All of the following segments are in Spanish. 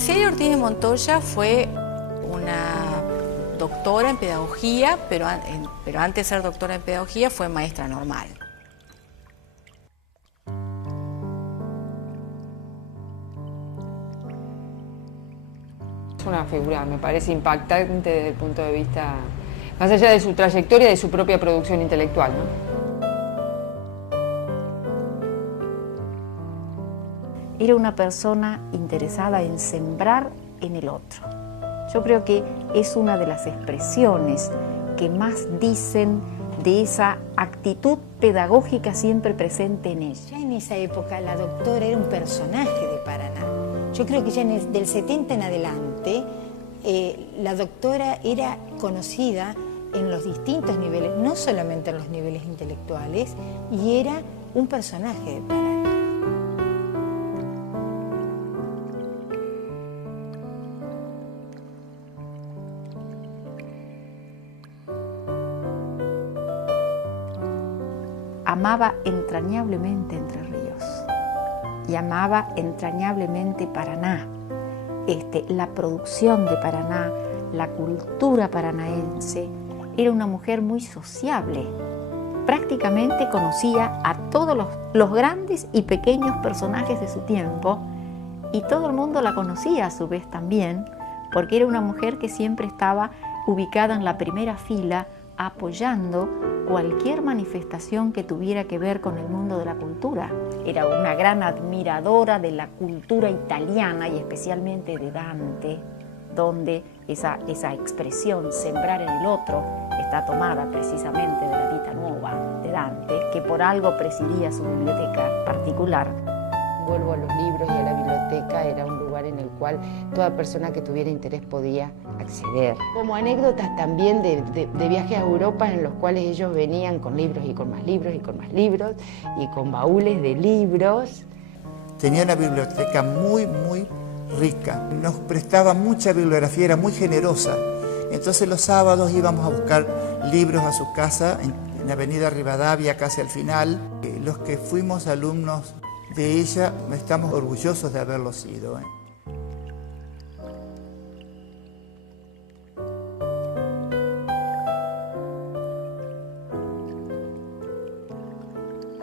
Celia Ortiz de Montoya fue una doctora en pedagogía, pero antes de ser doctora en pedagogía fue maestra normal. Es una figura, me parece impactante desde el punto de vista, más allá de su trayectoria y de su propia producción intelectual, ¿no? Era una persona interesada en sembrar en el otro. Yo creo que es una de las expresiones que más dicen de esa actitud pedagógica siempre presente en ella. Ya en esa época la doctora era un personaje de Paraná. Yo creo que ya del 70 en adelante la doctora era conocida en los distintos niveles, no solamente en los niveles intelectuales, y era un personaje de Paraná. Amaba entrañablemente Entre Ríos y amaba entrañablemente Paraná, la producción de Paraná, la cultura paranaense. Era una mujer muy sociable, prácticamente conocía a todos los grandes y pequeños personajes de su tiempo y todo el mundo la conocía a su vez también, porque era una mujer que siempre estaba ubicada en la primera fila apoyando cualquier manifestación que tuviera que ver con el mundo de la cultura. Era una gran admiradora de la cultura italiana y especialmente de Dante, donde esa expresión sembrar en el otro está tomada precisamente de la Vita Nuova de Dante, que por algo presidía su biblioteca particular. Vuelvo a los libros y a la biblioteca, era un lugar en el cual toda persona que tuviera interés podía acceder. Como anécdotas también de viajes a Europa en los cuales ellos venían con libros y con más libros y con más libros y con baúles de libros. Tenía una biblioteca muy rica, nos prestaba mucha bibliografía, era muy generosa. Entonces los sábados íbamos a buscar libros a su casa en la avenida Rivadavia, casi al final. Los que fuimos alumnos de ella, estamos orgullosos de haberlo sido.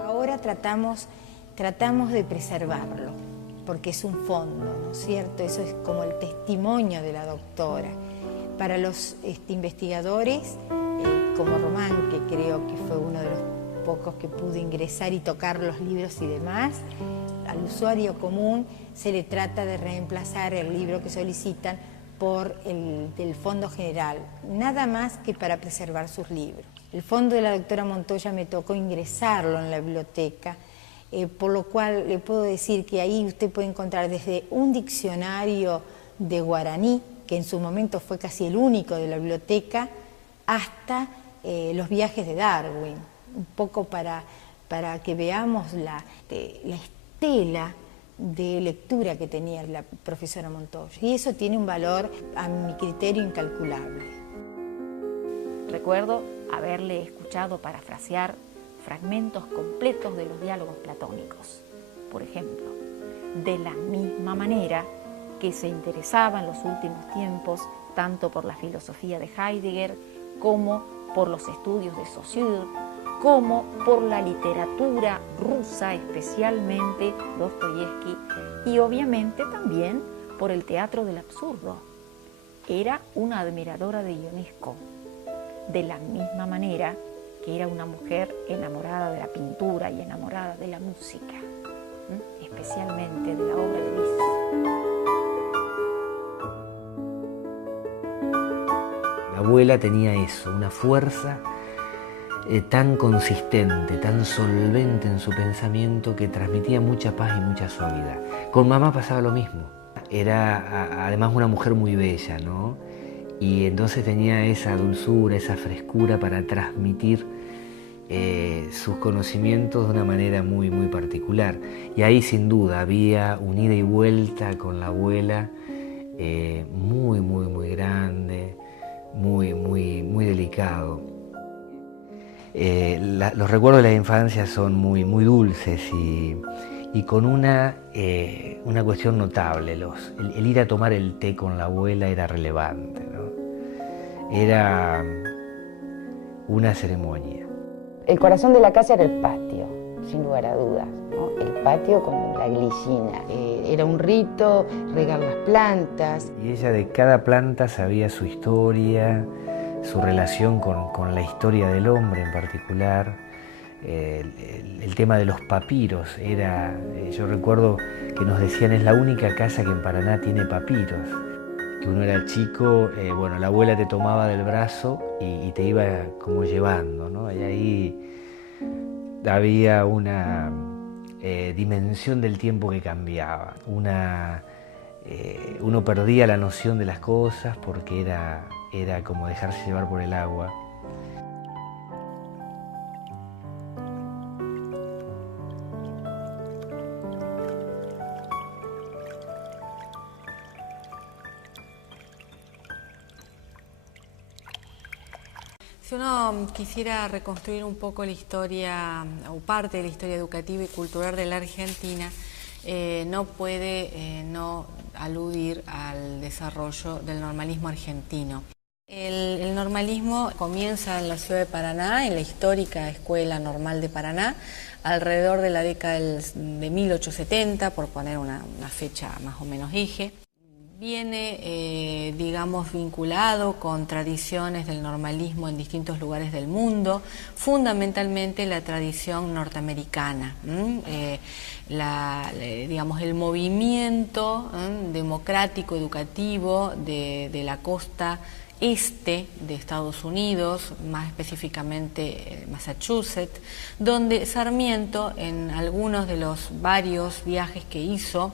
Ahora tratamos de preservarlo, porque es un fondo, ¿no es cierto? Eso es como el testimonio de la doctora. Para los investigadores, como Román, que creo que fue uno de los pocos que pudo ingresar y tocar los libros y demás, al usuario común se le trata de reemplazar el libro que solicitan por el del Fondo General, nada más que para preservar sus libros. El fondo de la doctora Montoya me tocó ingresarlo en la biblioteca, por lo cual le puedo decir que ahí usted puede encontrar desde un diccionario de guaraní, que en su momento fue casi el único de la biblioteca, hasta los viajes de Darwin, un poco para que veamos la estela de lectura que tenía la profesora Montoya. Y eso tiene un valor, a mi criterio, incalculable. Recuerdo haberle escuchado parafrasear fragmentos completos de los diálogos platónicos. Por ejemplo, de la misma manera que se interesaba en los últimos tiempos tanto por la filosofía de Heidegger como por los estudios de Saussure, como por la literatura rusa, especialmente Dostoyevsky, y obviamente también por el teatro del absurdo. Era una admiradora de Ionesco, de la misma manera que era una mujer enamorada de la pintura y enamorada de la música, especialmente de la obra de Liszt. La abuela tenía eso, una fuerza tan consistente, tan solvente en su pensamiento que transmitía mucha paz y mucha suavidad. Con mamá pasaba lo mismo. Era además una mujer muy bella, ¿no? Y entonces tenía esa dulzura, esa frescura para transmitir sus conocimientos de una manera muy particular. Y ahí sin duda había un ida y vuelta con la abuela muy grande, muy delicado. Los recuerdos de la infancia son muy, muy dulces y con una cuestión notable. El ir a tomar el té con la abuela era relevante, ¿no? Era una ceremonia. El corazón de la casa era el patio, sin lugar a dudas, ¿no? El patio con la glillina. Era un rito, regar las plantas. Y ella de cada planta sabía su historia, su relación con la historia del hombre en particular. El tema de los papiros era, yo recuerdo que nos decían, es la única casa que en Paraná tiene papiros. Que uno era chico, bueno, la abuela te tomaba del brazo y te iba como llevando, ¿no? Y ahí había una dimensión del tiempo que cambiaba. Uno perdía la noción de las cosas porque era como dejarse llevar por el agua. Si uno quisiera reconstruir un poco la historia o parte de la historia educativa y cultural de la Argentina, no puede no aludir al desarrollo del normalismo argentino. El normalismo comienza en la ciudad de Paraná, en la histórica Escuela Normal de Paraná, alrededor de la década de 1870, por poner una fecha más o menos eje. Viene, digamos, vinculado con tradiciones del normalismo en distintos lugares del mundo, fundamentalmente la tradición norteamericana, digamos, el movimiento democrático, educativo de la costa este de Estados Unidos, más específicamente Massachusetts, donde Sarmiento, en algunos de los varios viajes que hizo,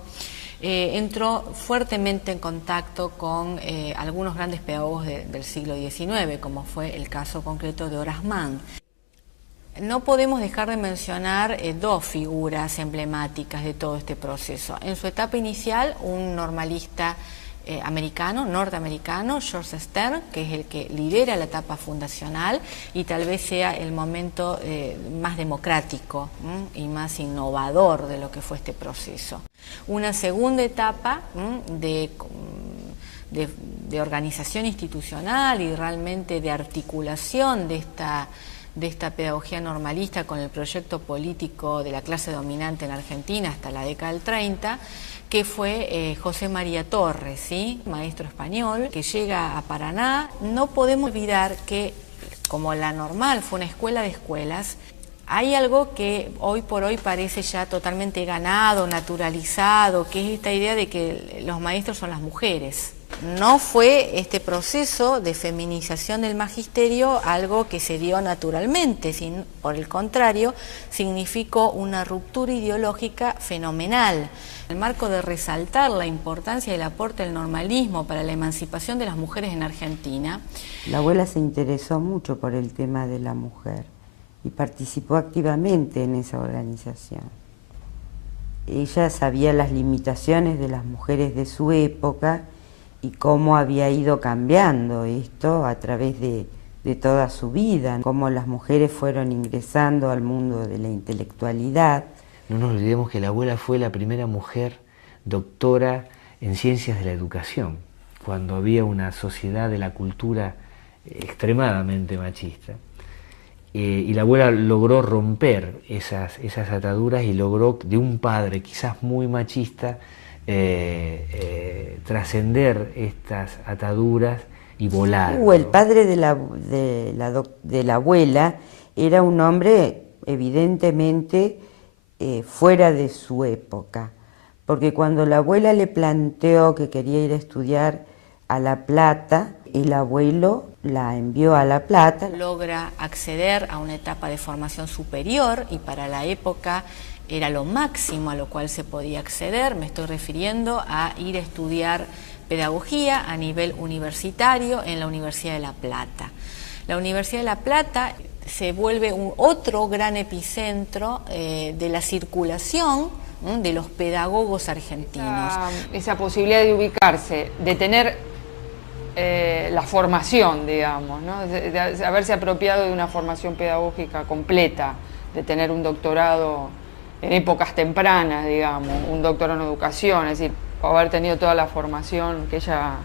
entró fuertemente en contacto con algunos grandes pedagogos del siglo XIX, como fue el caso concreto de Horace Mann. No podemos dejar de mencionar dos figuras emblemáticas de todo este proceso. En su etapa inicial, un normalista norteamericano, George Stern, que es el que lidera la etapa fundacional y tal vez sea el momento más democrático y más innovador de lo que fue este proceso. Una segunda etapa de organización institucional y realmente de articulación de esta pedagogía normalista con el proyecto político de la clase dominante en Argentina hasta la década del 30, que fue José María Torres, ¿sí? Maestro español, que llega a Paraná. No podemos olvidar que, como la Normal fue una escuela de escuelas, hay algo que hoy por hoy parece ya totalmente ganado, naturalizado, que es esta idea de que los maestros son las mujeres. No fue este proceso de feminización del magisterio algo que se dio naturalmente, por el contrario, significó una ruptura ideológica fenomenal. En el marco de resaltar la importancia del aporte del normalismo para la emancipación de las mujeres en Argentina. La abuela se interesó mucho por el tema de la mujer y participó activamente en esa organización. Ella sabía las limitaciones de las mujeres de su época y cómo había ido cambiando esto a través de toda su vida, cómo las mujeres fueron ingresando al mundo de la intelectualidad. No nos olvidemos que la abuela fue la primera mujer doctora en ciencias de la educación, cuando había una sociedad de la cultura extremadamente machista. Y la abuela logró romper esas ataduras y logró, de un padre quizás muy machista, trascender estas ataduras y volar. El padre de la abuela era un hombre evidentemente fuera de su época, porque cuando la abuela le planteó que quería ir a estudiar a La Plata, el abuelo la envió a La Plata. Logra acceder a una etapa de formación superior y para la época era lo máximo a lo cual se podía acceder. Me estoy refiriendo a ir a estudiar pedagogía a nivel universitario en la Universidad de La Plata. La Universidad de La Plata se vuelve otro gran epicentro de la circulación de los pedagogos argentinos. Esa posibilidad de ubicarse, de tener la formación, digamos, ¿no? De haberse apropiado de una formación pedagógica completa, de tener un doctorado en épocas tempranas, digamos, un doctorado en educación, es decir, haber tenido toda la formación que ella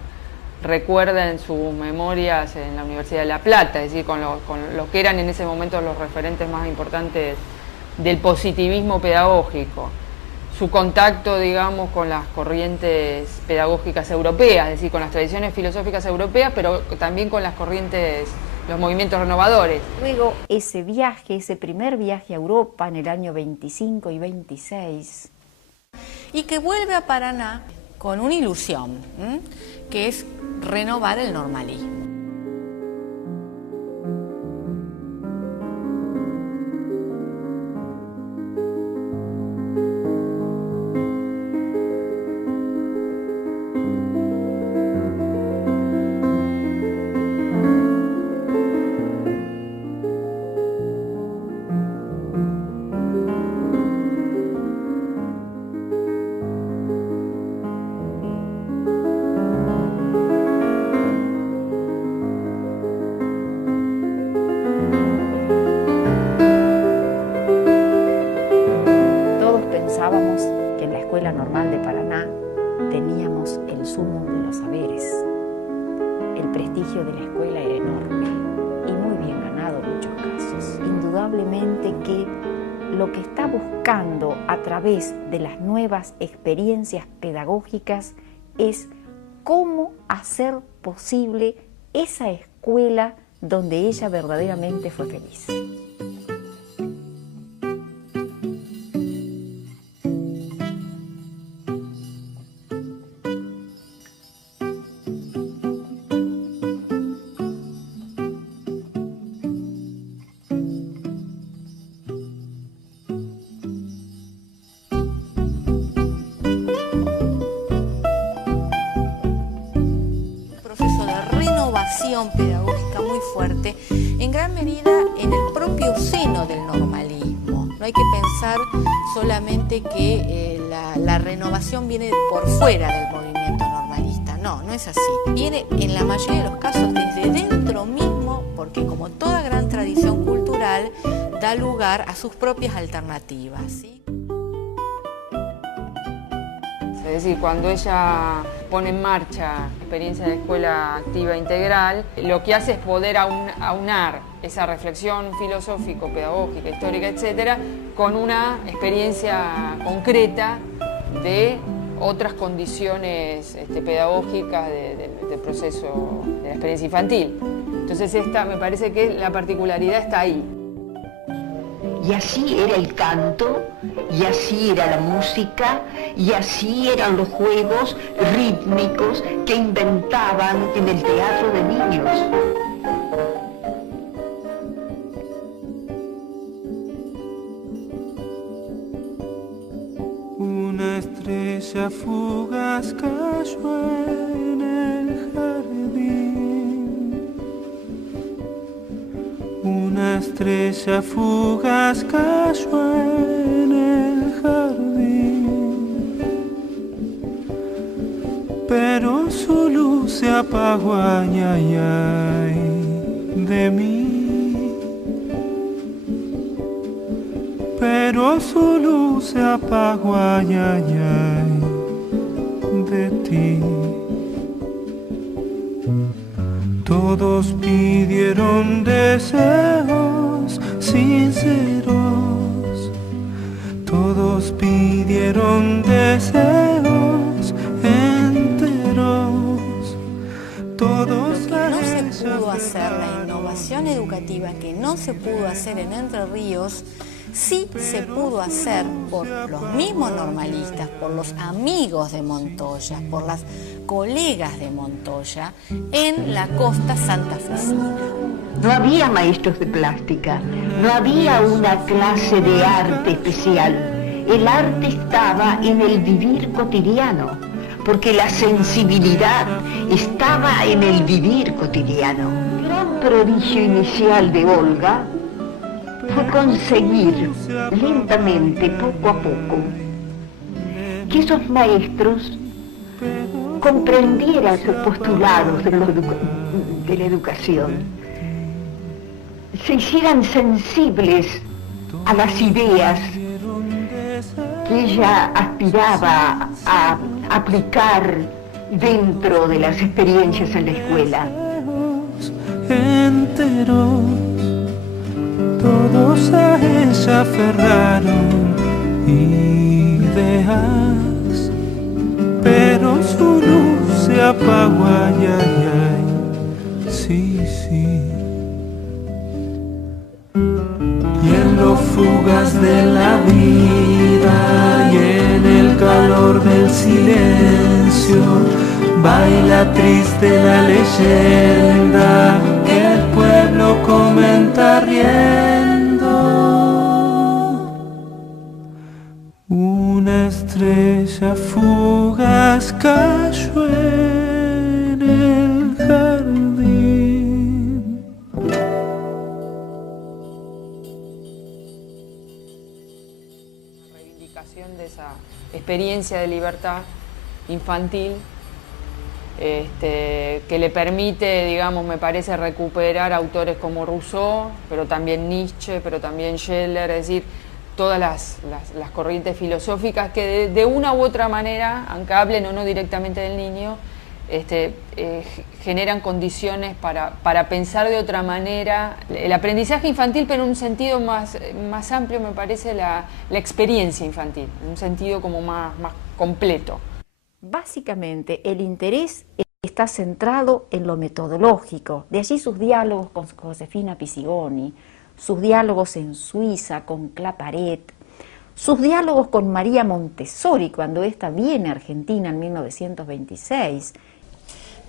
recuerda en sus memorias en la Universidad de La Plata, es decir, con lo que eran en ese momento los referentes más importantes del positivismo pedagógico. Su contacto, digamos, con las corrientes pedagógicas europeas, es decir, con las tradiciones filosóficas europeas, pero también con las corrientes, los movimientos renovadores. Luego, ese viaje, ese primer viaje a Europa en el año 25 y 26. Y que vuelve a Paraná con una ilusión, que es renovar el normalismo. Pensábamos que en la Escuela Normal de Paraná teníamos el sumum de los saberes. El prestigio de la escuela era enorme y muy bien ganado en muchos casos. Indudablemente que lo que está buscando a través de las nuevas experiencias pedagógicas es cómo hacer posible esa escuela donde ella verdaderamente fue feliz. Pedagógica muy fuerte, en gran medida en el propio seno del normalismo. No hay que pensar solamente que la renovación viene por fuera del movimiento normalista, no es así. Viene en la mayoría de los casos desde dentro mismo, porque como toda gran tradición cultural, da lugar a sus propias alternativas, ¿sí? Es decir, cuando ella pone en marcha experiencia de escuela activa integral, lo que hace es poder aunar esa reflexión filosófico, pedagógica, histórica, etcétera, con una experiencia concreta de otras condiciones pedagógicas del proceso de la experiencia infantil. Entonces me parece que la particularidad está ahí. Y así era el canto, y así era la música, y así eran los juegos rítmicos que inventaban en el teatro de niños. Una estrella fugaz cayó en el jardín. Una estrella fugaz cayó en el jardín, pero su luz se apagó, ay, ay, ay, de mí. Pero su luz se apagó, ay, ay, ay, de ti. Todos pidieron deseos sinceros, todos pidieron deseos enteros, todos. Lo que no se pudo hacer, la innovación educativa que no se pudo hacer en Entre Ríos, sí se pudo hacer por los mismos normalistas, por los amigos de Montoya, por las colegas de Montoya en la costa santafesina. No había maestros de plástica, no había una clase de arte especial. El arte estaba en el vivir cotidiano, porque la sensibilidad estaba en el vivir cotidiano. El gran prodigio inicial de Olga fue conseguir lentamente, poco a poco, que esos maestros comprendiera esos postulados de la educación, se hicieran sensibles a las ideas que ella aspiraba a aplicar dentro de las experiencias en la escuela. Enteros, todos a ella aferraron ideas, pero su luz se apagó, ay, ay, ay, sí, sí. Y en los fugaz de la vida y en el calor del silencio baila triste la leyenda que el pueblo comenta riendo. Una estrella fugaz cayó en el jardín. Una reivindicación de esa experiencia de libertad infantil que le permite, digamos, me parece, recuperar autores como Rousseau, pero también Nietzsche, pero también Scheler, es decir, todas las corrientes filosóficas que de una u otra manera, aunque hablen o no directamente del niño, generan condiciones para pensar de otra manera el aprendizaje infantil, pero en un sentido más amplio, me parece, la experiencia infantil, en un sentido como más completo. Básicamente, el interés está centrado en lo metodológico, de allí sus diálogos con Josefina Pisigoni, sus diálogos en Suiza con Claparet, sus diálogos con María Montessori cuando ésta viene a Argentina en 1926.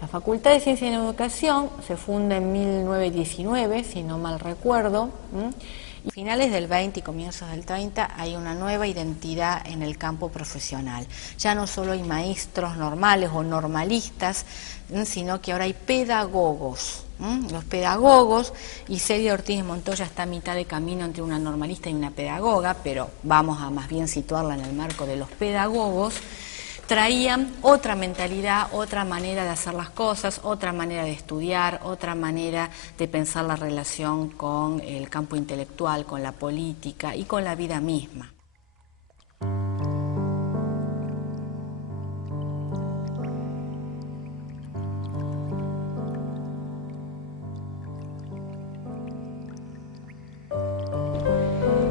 La Facultad de Ciencia y Educación se funda en 1919, si no mal recuerdo, y a finales del 20 y comienzos del 30 hay una nueva identidad en el campo profesional. Ya no solo hay maestros normales o normalistas, sino que ahora hay pedagogos. Los pedagogos, y Celia Ortiz de Montoya está a mitad de camino entre una normalista y una pedagoga, pero vamos a más bien situarla en el marco de los pedagogos, traían otra mentalidad, otra manera de hacer las cosas, otra manera de estudiar, otra manera de pensar la relación con el campo intelectual, con la política y con la vida misma.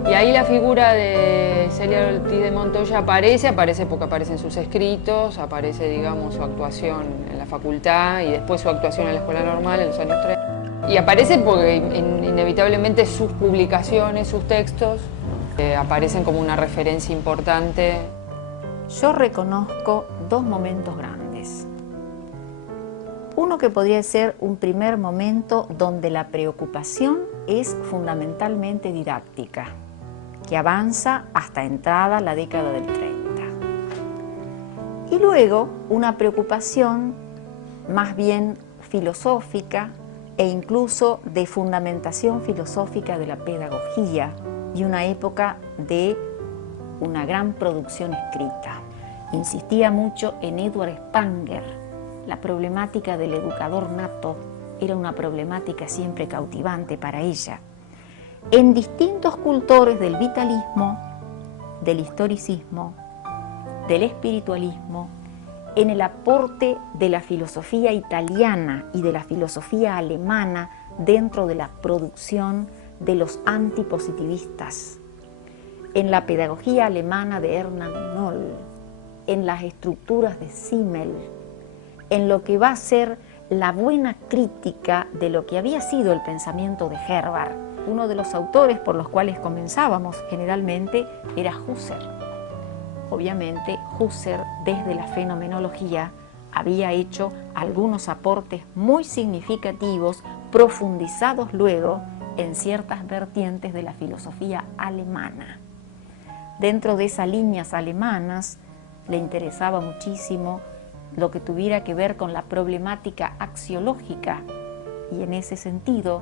Y ahí la figura de Celia Ortiz de Montoya aparece porque aparece en sus escritos, aparece, digamos, su actuación en la facultad y después su actuación en la escuela normal en los años 30. Y aparece porque inevitablemente sus publicaciones, sus textos, aparecen como una referencia importante. Yo reconozco dos momentos grandes. Uno que podría ser un primer momento donde la preocupación es fundamentalmente didáctica, que avanza hasta entrada la década del 30. Y luego una preocupación más bien filosófica e incluso de fundamentación filosófica de la pedagogía y una época de una gran producción escrita. Insistía mucho en Edward Spanger. La problemática del educador nato era una problemática siempre cautivante para ella. En distintos cultores del vitalismo, del historicismo, del espiritualismo, en el aporte de la filosofía italiana y de la filosofía alemana dentro de la producción de los antipositivistas, en la pedagogía alemana de Hernán Noll, en las estructuras de Simmel, en lo que va a ser la buena crítica de lo que había sido el pensamiento de Herbart. Uno de los autores por los cuales comenzábamos generalmente era Husserl. Obviamente Husserl desde la fenomenología había hecho algunos aportes muy significativos, profundizados luego en ciertas vertientes de la filosofía alemana. Dentro de esas líneas alemanas le interesaba muchísimo lo que tuviera que ver con la problemática axiológica, y en ese sentido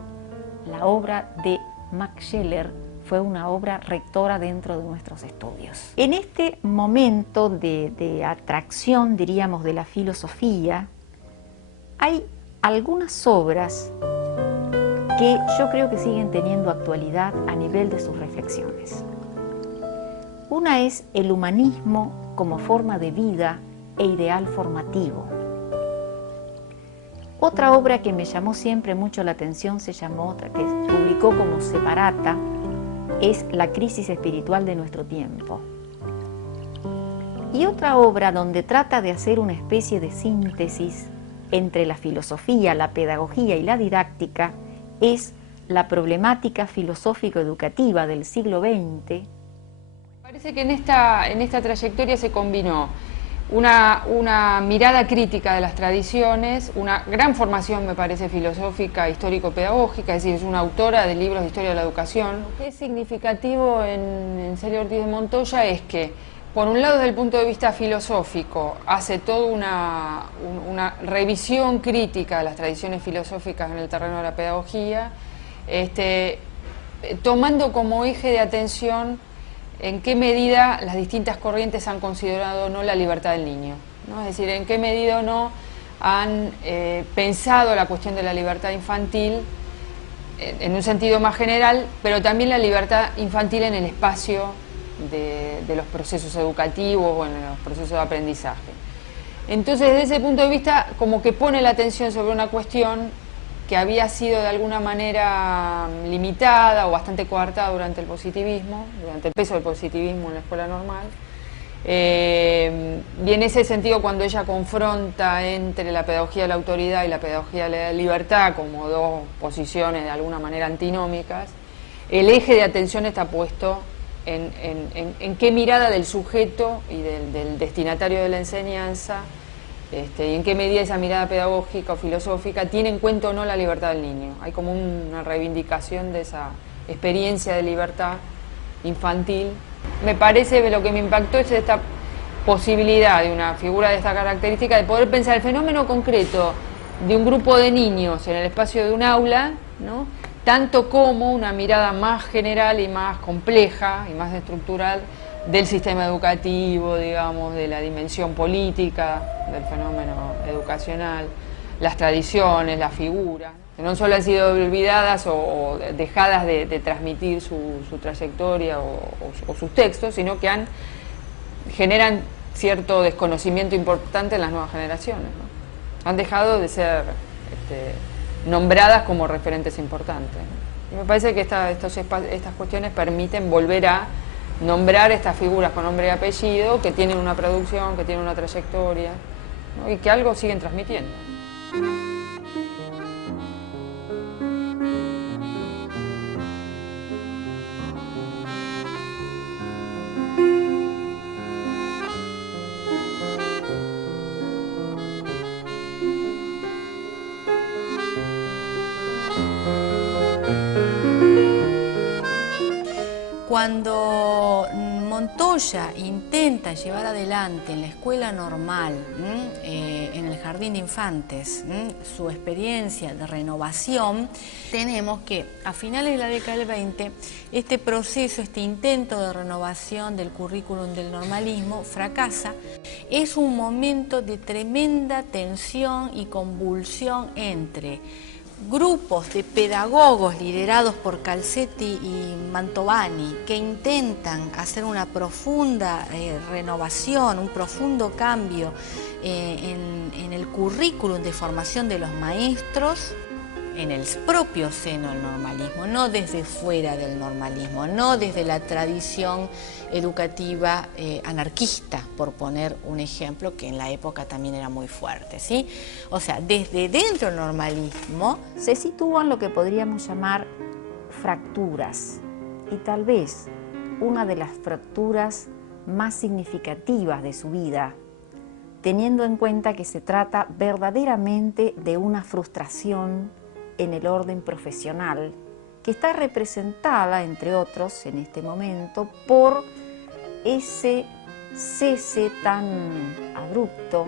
la obra de Max Scheler fue una obra rectora dentro de nuestros estudios. En este momento de atracción, diríamos, de la filosofía, hay algunas obras que yo creo que siguen teniendo actualidad a nivel de sus reflexiones. Una es el humanismo como forma de vida e ideal formativo. Otra obra que me llamó siempre mucho la atención que publicó como separata, es La crisis espiritual de nuestro tiempo. Y otra obra donde trata de hacer una especie de síntesis entre la filosofía, la pedagogía y la didáctica es La problemática filosófico-educativa del siglo XX. Parece que en esta trayectoria se combinó una mirada crítica de las tradiciones, una gran formación, me parece, filosófica, histórico-pedagógica, es decir, es una autora de libros de historia de la educación. Lo que es significativo en Celia Ortiz de Montoya es que, por un lado, desde el punto de vista filosófico, hace toda una revisión crítica de las tradiciones filosóficas en el terreno de la pedagogía, tomando como eje de atención en qué medida las distintas corrientes han considerado o no la libertad del niño, ¿no? Es decir, en qué medida o no han pensado la cuestión de la libertad infantil en un sentido más general, pero también la libertad infantil en el espacio de los procesos educativos o en los procesos de aprendizaje. Entonces, desde ese punto de vista, como que pone la atención sobre una cuestión que había sido de alguna manera limitada o bastante coartada durante el positivismo, durante el peso del positivismo en la escuela normal. Y en ese sentido, cuando ella confronta entre la pedagogía de la autoridad y la pedagogía de la libertad como dos posiciones de alguna manera antinómicas, el eje de atención está puesto en qué mirada del sujeto y del destinatario de la enseñanza, y en qué medida esa mirada pedagógica o filosófica tiene en cuenta o no la libertad del niño. Hay como una reivindicación de esa experiencia de libertad infantil. Me parece, lo que me impactó es esta posibilidad de una figura de esta característica de poder pensar el fenómeno concreto de un grupo de niños en el espacio de un aula, ¿no?, tanto como una mirada más general y más compleja y más estructural del sistema educativo, digamos, de la dimensión política del fenómeno educacional, las tradiciones, las figuras, que no solo han sido olvidadas o dejadas de transmitir su trayectoria o sus textos, sino que generan cierto desconocimiento importante en las nuevas generaciones, ¿no? Han dejado de ser nombradas como referentes importantes. Y me parece que estas cuestiones permiten volver a nombrar estas figuras con nombre y apellido, que tienen una producción, que tienen una trayectoria, ¿no?, y que algo siguen transmitiendo. Cuando Montoya intenta llevar adelante en la escuela normal, en el jardín de infantes, su experiencia de renovación, tenemos que a finales de la década del 20 este proceso, este intento de renovación del currículum del normalismo fracasa. Es un momento de tremenda tensión y convulsión entre grupos de pedagogos liderados por Calzetti y Mantovani que intentan hacer una profunda renovación, un profundo cambio en el currículum de formación de los maestros en el propio seno del normalismo, no desde fuera del normalismo, no desde la tradición educativa anarquista, por poner un ejemplo que en la época también era muy fuerte, ¿sí? O sea, desde dentro del normalismo se sitúan lo que podríamos llamar fracturas, y tal vez una de las fracturas más significativas de su vida, teniendo en cuenta que se trata verdaderamente de una frustración en el orden profesional, que está representada, entre otros, en este momento, por ese cese tan abrupto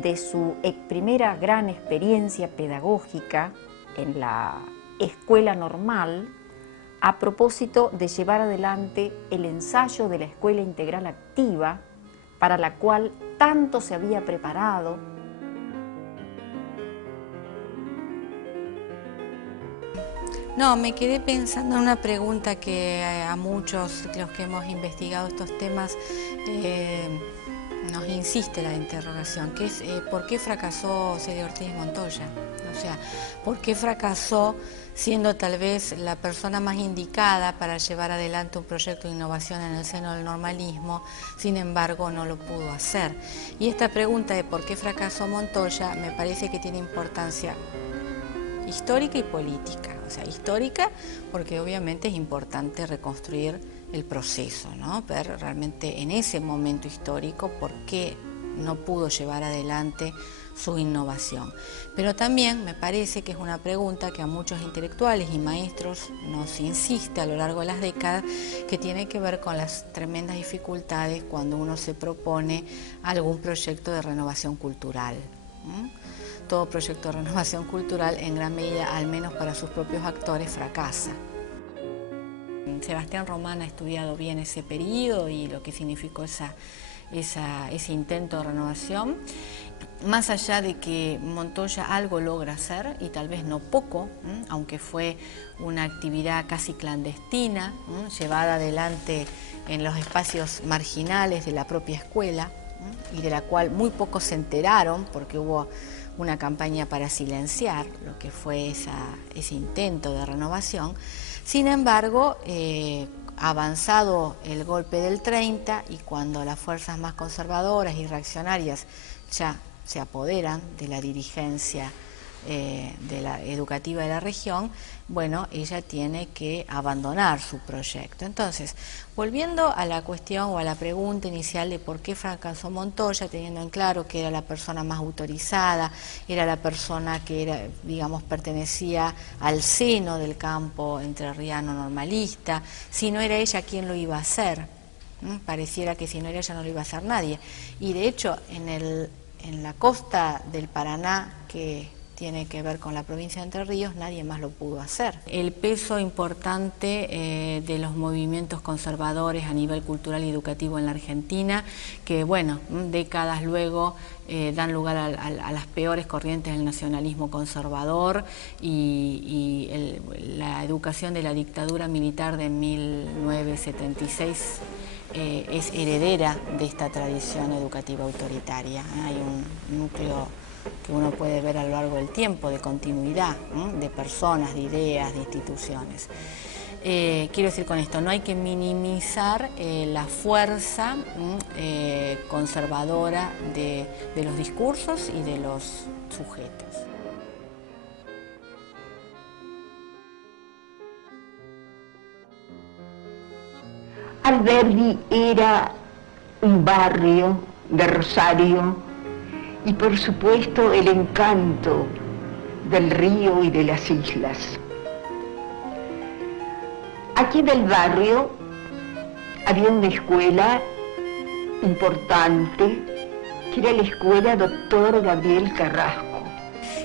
de su primera gran experiencia pedagógica en la escuela normal, a propósito de llevar adelante el ensayo de la Escuela Integral Activa, para la cual tanto se había preparado. No, me quedé pensando en una pregunta que a muchos los que hemos investigado estos temas nos insiste la interrogación, que es ¿por qué fracasó Celia Ortiz Montoya? O sea, ¿por qué fracasó siendo tal vez la persona más indicada para llevar adelante un proyecto de innovación en el seno del normalismo, sin embargo no lo pudo hacer? Y esta pregunta de por qué fracasó Montoya me parece que tiene importancia histórica y política. O sea, histórica porque obviamente es importante reconstruir el proceso, ¿no? Ver realmente en ese momento histórico por qué no pudo llevar adelante su innovación. Pero también me parece que es una pregunta que a muchos intelectuales y maestros nos insiste a lo largo de las décadas, que tiene que ver con las tremendas dificultades cuando uno se propone algún proyecto de renovación cultural. Todo proyecto de renovación cultural, en gran medida, al menos para sus propios actores, fracasa. Sebastián Román ha estudiado bien ese periodo y lo que significó ese intento de renovación. Más allá de que Montoya algo logra hacer, y tal vez no poco, aunque fue una actividad casi clandestina, llevada adelante en los espacios marginales de la propia escuela, y de la cual muy pocos se enteraron porque hubo una campaña para silenciar lo que fue ese intento de renovación. Sin embargo, avanzado el golpe del 30 y cuando las fuerzas más conservadoras y reaccionarias ya se apoderan de la dirigencia de la educativa de la región, bueno, ella tiene que abandonar su proyecto. Entonces, volviendo a la cuestión o a la pregunta inicial de por qué fracasó Montoya, teniendo en claro que era la persona más autorizada, era la persona que era, digamos, pertenecía al seno del campo entrerriano normalista, si no era ella, ¿quién lo iba a hacer? Pareciera que si no era ella no lo iba a hacer nadie. Y de hecho, en la costa del Paraná, que tiene que ver con la provincia de Entre Ríos, nadie más lo pudo hacer. El peso importante de los movimientos conservadores a nivel cultural y educativo en la Argentina, que bueno, décadas luego dan lugar a las peores corrientes del nacionalismo conservador y la educación de la dictadura militar de 1976 es heredera de esta tradición educativa autoritaria. Hay un núcleo que uno puede ver a lo largo del tiempo, de continuidad, de personas, de ideas, de instituciones. Quiero decir con esto, no hay que minimizar la fuerza conservadora de los discursos y de los sujetos. Alberdi era un barrio de Rosario y por supuesto el encanto del río y de las islas. Aquí en el barrio había una escuela importante, que era la escuela Dr. Gabriel Carrasco.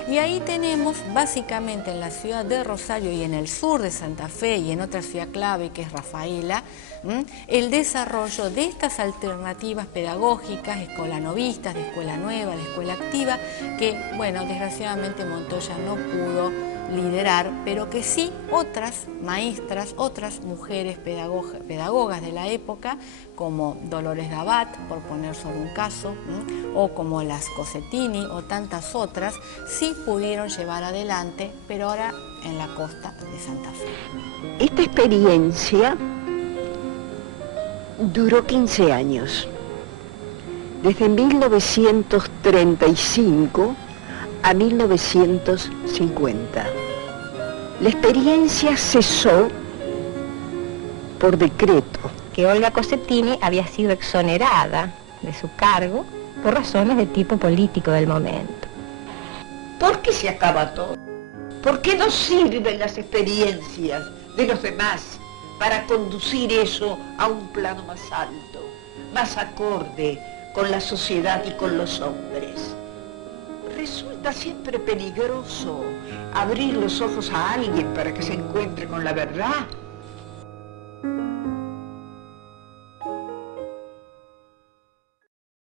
Y ahí tenemos básicamente en la ciudad de Rosario y en el sur de Santa Fe y en otra ciudad clave que es Rafaela, el desarrollo de estas alternativas pedagógicas, escolanovistas, de escuela nueva, de escuela activa, que, bueno, desgraciadamente Montoya no pudo liderar, pero que sí otras maestras, otras mujeres pedagogas de la época, como Dolores Dabat, por poner solo un caso, o como las Cosettini o tantas otras, sí pudieron llevar adelante, pero ahora en la costa de Santa Fe. Esta experiencia duró 15 años, desde 1935 a 1950. La experiencia cesó por decreto. Que Olga Cosettini había sido exonerada de su cargo por razones de tipo político del momento. ¿Por qué se acaba todo? ¿Por qué no sirven las experiencias de los demás para conducir eso a un plano más alto, más acorde con la sociedad y con los hombres? Resulta siempre peligroso abrir los ojos a alguien para que se encuentre con la verdad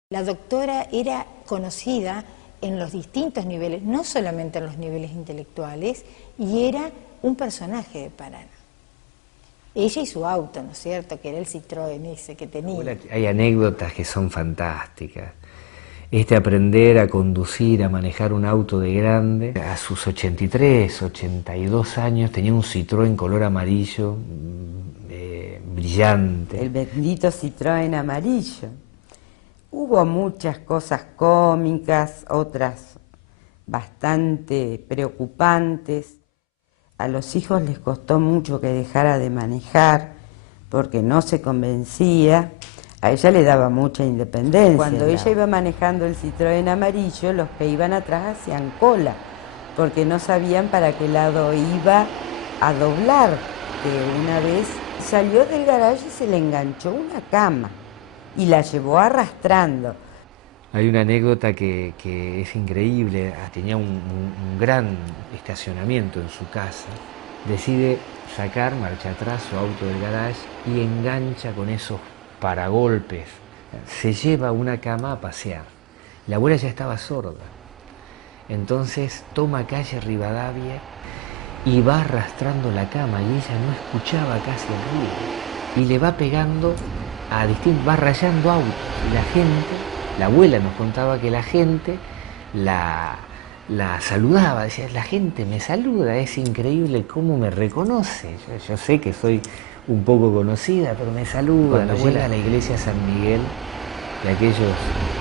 La doctora era conocida en los distintos niveles, no solamente en los niveles intelectuales, y era un personaje de Paraná. Ella y su auto, ¿no es cierto?, que era el Citroën ese que tenía. Hay anécdotas que son fantásticas. Aprender a conducir, a manejar un auto de grande. A sus 83, 82 años tenía un Citroën color amarillo, brillante. El bendito Citroën amarillo. Hubo muchas cosas cómicas, otras bastante preocupantes. A los hijos les costó mucho que dejara de manejar porque no se convencía. A ella le daba mucha independencia. Cuando ella iba manejando el Citroën amarillo, los que iban atrás hacían cola, porque no sabían para qué lado iba a doblar. Que una vez salió del garaje y se le enganchó una cama y la llevó arrastrando. Hay una anécdota que es increíble. Tenía un gran estacionamiento en su casa. Decide sacar marcha atrás su auto del garage y engancha con esos paragolpes. Se lleva una cama a pasear. La abuela ya estaba sorda. Entonces toma calle Rivadavia y va arrastrando la cama y ella no escuchaba casi el ruido. Y le va pegando va rayando autos. Y la gente, la abuela nos contaba que la gente la saludaba, decía, la gente me saluda, es increíble cómo me reconoce. Yo sé que soy un poco conocida, pero me saluda. Cuando llega a la iglesia San Miguel, de aquellos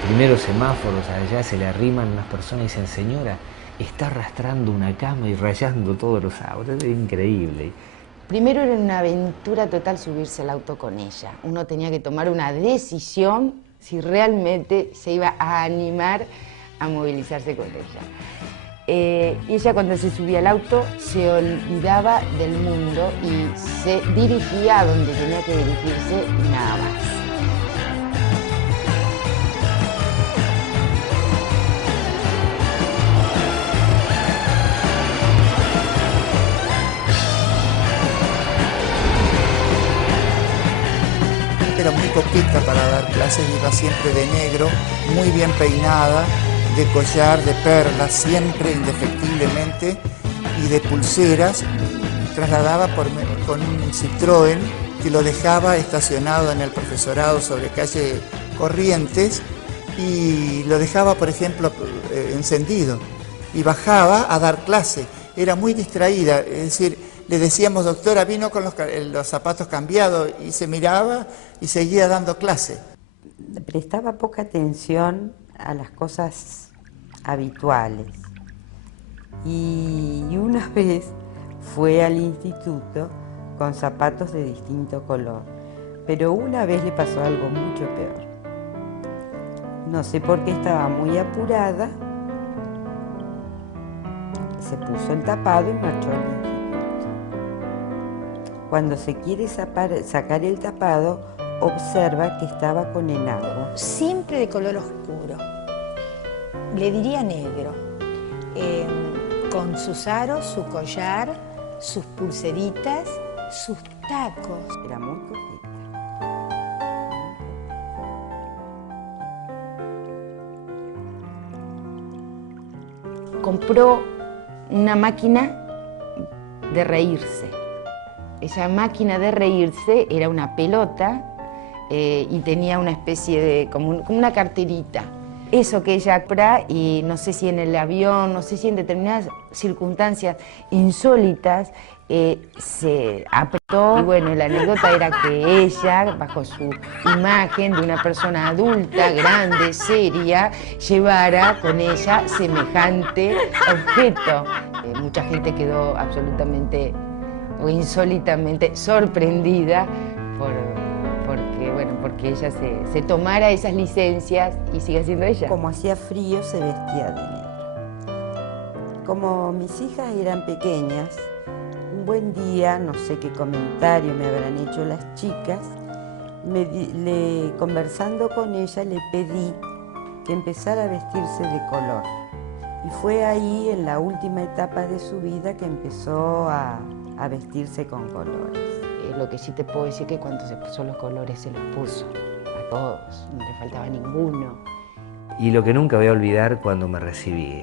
primeros semáforos allá, se le arriman unas personas y dicen, señora, está arrastrando una cama y rayando todos los autos, es increíble. Primero era una aventura total subirse al auto con ella. Uno tenía que tomar una decisión si realmente se iba a animar a movilizarse con ella. Y ella cuando se subía al auto se olvidaba del mundo y se dirigía a donde tenía que dirigirse y nada más. Era muy coqueta para dar clases, iba siempre de negro, muy bien peinada, de collar, de perlas, siempre indefectiblemente, y de pulseras. Trasladaba con un Citroën que lo dejaba estacionado en el profesorado sobre calle Corrientes y lo dejaba, por ejemplo, encendido y bajaba a dar clase. Era muy distraída, es decir, le decíamos, doctora, vino con los zapatos cambiados, y se miraba y seguía dando clase. Prestaba poca atención a las cosas habituales. Y una vez fue al instituto con zapatos de distinto color, pero una vez le pasó algo mucho peor. No sé por qué estaba muy apurada, se puso el tapado y marchó al instituto. Cuando se quiere sacar el tapado, observa que estaba con enagua. Siempre de color oscuro, le diría negro, con sus aros, su collar, sus pulseritas, sus tacos. Era muy coqueta. Compró una máquina de reírse. Esa máquina de reírse era una pelota y tenía una especie de, como una carterita. Eso que ella compra, y no sé si en el avión, no sé si en determinadas circunstancias insólitas, se apretó. Y bueno, la anécdota era que ella, bajo su imagen de una persona adulta, grande, seria, llevara con ella semejante objeto. Mucha gente quedó absolutamente o insólitamente sorprendida porque ella se tomara esas licencias y sigue siendo ella. Como hacía frío, se vestía de negro. Como mis hijas eran pequeñas, un buen día, no sé qué comentario me habrán hecho las chicas, conversando con ella le pedí que empezara a vestirse de color. Y fue ahí, en la última etapa de su vida, que empezó a vestirse con colores. Lo que sí te puedo decir que cuando se puso los colores se los puso a todos, no le faltaba ninguno. Y lo que nunca voy a olvidar cuando me recibí.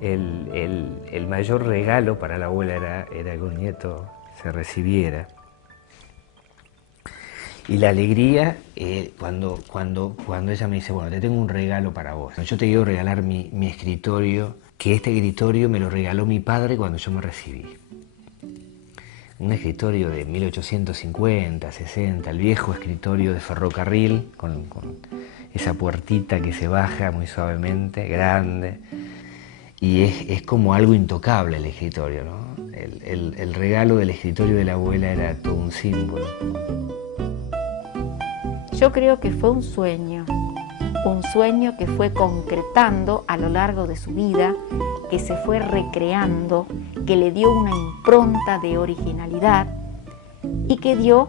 El mayor regalo para la abuela era que un nieto se recibiera. Y la alegría cuando ella me dice, bueno, te tengo un regalo para vos. Yo te quiero regalar mi escritorio, que este escritorio me lo regaló mi padre cuando yo me recibí. Un escritorio de 1850, 60, el viejo escritorio de ferrocarril, con esa puertita que se baja muy suavemente, grande. Y es como algo intocable el escritorio, ¿no? El regalo del escritorio de la abuela era todo un símbolo. Yo creo que fue un sueño que fue concretando a lo largo de su vida, que se fue recreando, que le dio una impronta de originalidad y que dio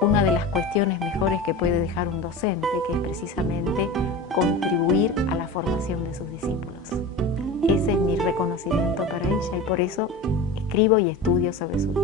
una de las cuestiones mejores que puede dejar un docente, que es precisamente contribuir a la formación de sus discípulos. Ese es mi reconocimiento para ella y por eso escribo y estudio sobre su vida.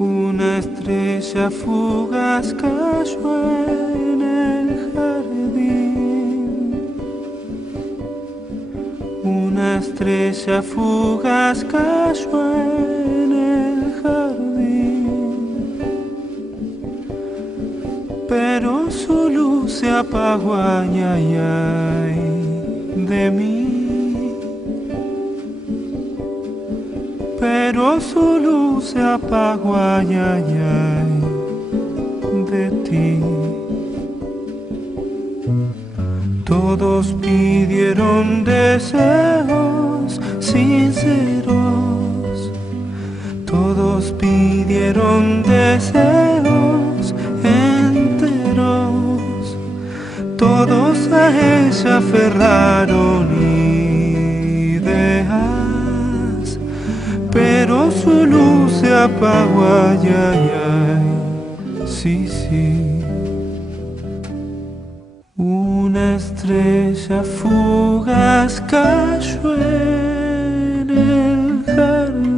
Una estrella fugaz cayó en el jardín. Una estrella fugaz cayó en el jardín, pero su luz se apagó, ay, ay, ay, de mí. Pero su luz se apagó, ay, ay, ay, de ti. Todos pidieron deseos sinceros, todos pidieron deseos enteros, todos a ella aferraron ideas, pero su luz se apagó, ay, ay, ay, sí, sí. Una estrella fugaz cayó en el jardín.